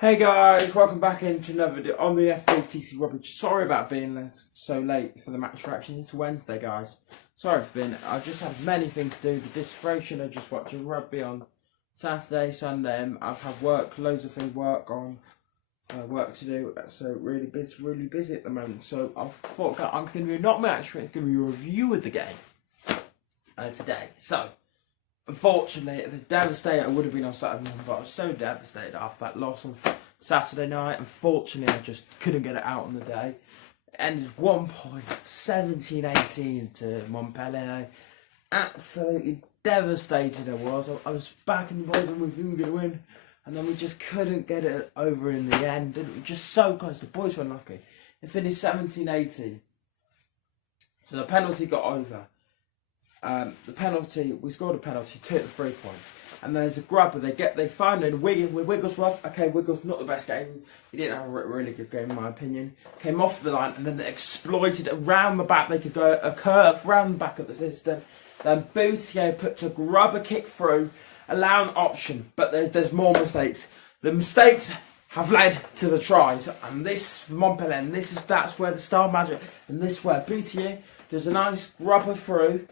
Hey guys, welcome back into another video on the FATC Rugby. Sorry about being so late for the match reaction. It's Wednesday, guys. Sorry for being. I just had many things to do. The distraction of just watching rugby on Saturday, Sunday. I've had loads of things work to do. So really busy at the moment. So I thought I'm going to be not match, it's going to be a review of the game today. So. Unfortunately, the devastator would have been on Saturday morning, but I was so devastated after that loss on Saturday night. Unfortunately, I just couldn't get it out on the day. It ended 1 point, 17-18 to Montpellier. Absolutely devastated I was. I was back in the boys and we were going to win, and then we just couldn't get it over in the end. It was just so close. The boys were unlucky. It finished 17-18. So the penalty got over. We scored a penalty, took the 3 points, and there's a grabber. They find in Wigglesworth. Okay, Wiggles not the best game. He didn't have a really good game in my opinion. Came off the line and then they exploited around the back. They could go a curve round the back of the system. Then Boutier puts a grubber kick through, allow an option, but there's more mistakes. The mistakes have led to the tries, and this for Montpellier, and that's where the star magic, and this where Boutier does a nice grubber through.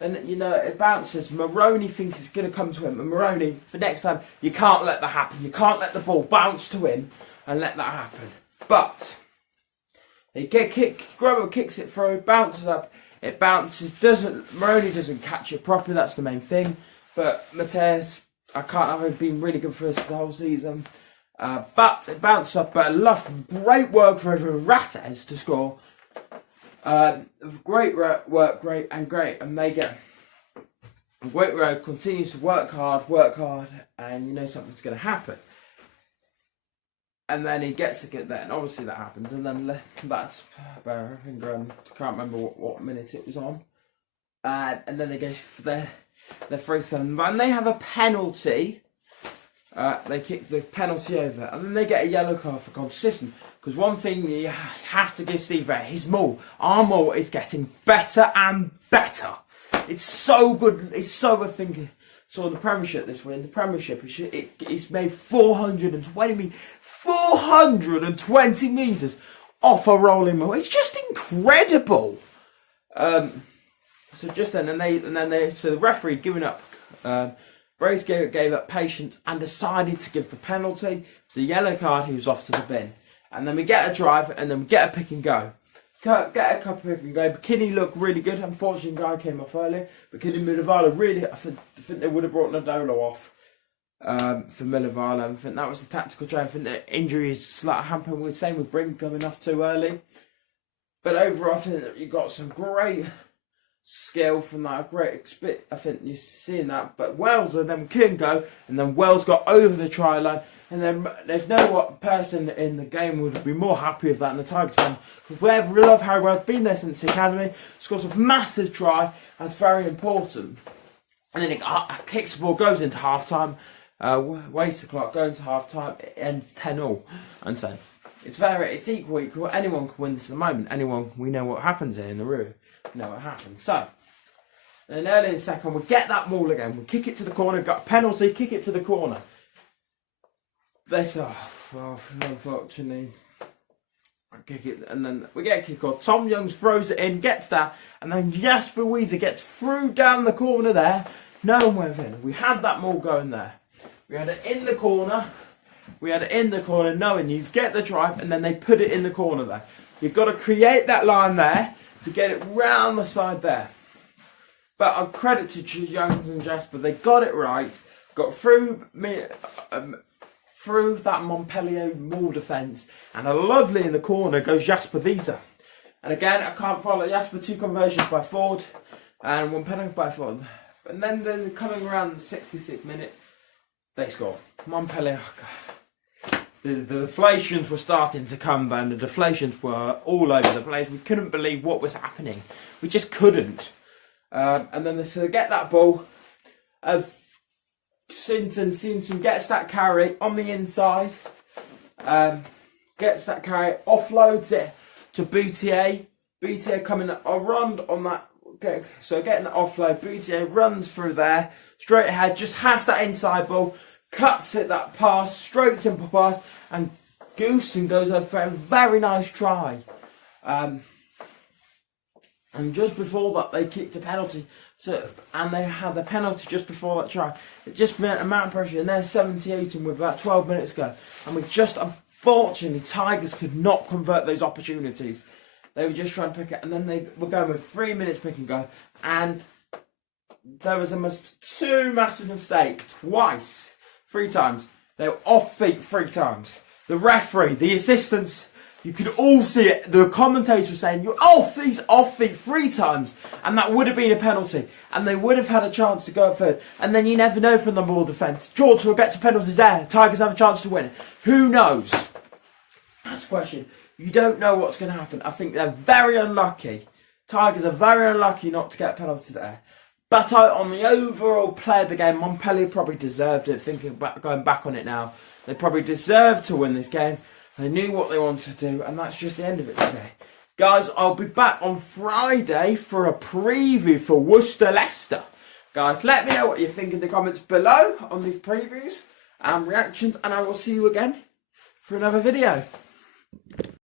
And it bounces. Maroney thinks it's going to come to him. And Maroney, for next time, you can't let that happen. You can't let the ball bounce to him and let that happen. But Grubber kicks it through, bounces up. It bounces. Maroney doesn't catch it properly. That's the main thing. But Mateus, I can't have been really good for us the whole season. But it bounced up. But great work for Rattez to score. Great work, and they get great work. Continues to work hard, and you know something's going to happen. And then he gets to get there, and obviously that happens. And then that's I think can't remember what minute it was on. And then they go for their 3-7, and they have a penalty. They kick the penalty over, and then they get a yellow card for consistent. Because one thing you have to give Steve there, our maul is getting better and better. It's so good. It's so good thinking. So in the Premiership this week, it's made 420 metres off a rolling maul. It's just incredible. So the referee giving up. Brace gave up patience and decided to give the penalty. So the yellow card, he was off to the bin. And then we get a drive, and then we get a pick and go. Get a couple pick and go. Bikini looked really good. Unfortunately, guy came off earlier. Bikini Milivala really, I think they would have brought Nadolo off for Milivala. I think that was the tactical change. I think the injury is slightly hampering. We're saying with Brink coming off too early. But overall, I think that you got some great skill from that. I think you're seeing that. But Wells and then couldn't go, and then Wells got over the try line. And then there's no what person in the game would be more happy with that than the Tigers fan. Because we love Harry Wells, been there since the academy, scores a massive try, that's very important. And then it kicks the ball, goes into half time, wastes the clock, goes into half time, it ends 10-all. And so it's equal. Anyone can win this at the moment. We know what happens here in the room. We know what happens. So then early in the second, we get that ball again, we kick it to the corner, got a penalty, kick it to the corner. Unfortunately, I kick it, and then we get a kick off. Tom Youngs throws it in, gets that, and then Jasper Weezer gets through down the corner there. No one went in. We had that ball going there. We had it in the corner. Knowing you get the drive, and then they put it in the corner there. You've got to create that line there to get it round the side there. But I credit to Youngs and Jasper. They got it right. Got through that Montpellier maul defence, and a lovely in the corner goes Jasper Weezer. And again, I can't follow Jasper, 2 conversions by Ford and 1 penalty by Ford. And then coming around the 66th minute, they score. Montpellier, the deflations were starting to come down. The deflations were all over the place. We couldn't believe what was happening. We just couldn't. And then they get that ball. Sinton gets that carry on the inside, offloads it to Boutier. Boutier coming around on that, so getting the offload, Boutier runs through there, straight ahead, just has that inside ball, cuts it, that pass, straight tempo pass, and Goosing goes over for a very nice try. And just before that, they kicked a penalty. And they had the penalty just before that try. It just meant amount of pressure, and they're 78 and with about 12 minutes to go. And we just, unfortunately, Tigers could not convert those opportunities. They were just trying to pick it, and then they were going with 3 minutes pick and go. And there was two massive mistakes, three times. They were off feet 3 times. The referee, the assistants, you could all see it. The commentators were saying, you're off feet 3 times. And that would have been a penalty. And they would have had a chance to go third. And then you never know from the ball defence. George will get to penalties there. Tigers have a chance to win. Who knows? That's the question. You don't know what's going to happen. I think they're very unlucky. Tigers are very unlucky not to get a penalty there. But on the overall play of the game, Montpellier probably deserved it. Going back on it now, they probably deserved to win this game. They knew what they wanted to do, and that's just the end of it today. Guys, I'll be back on Friday for a preview for Worcester, Leicester. Guys, let me know what you think in the comments below on these previews and reactions, and I will see you again for another video.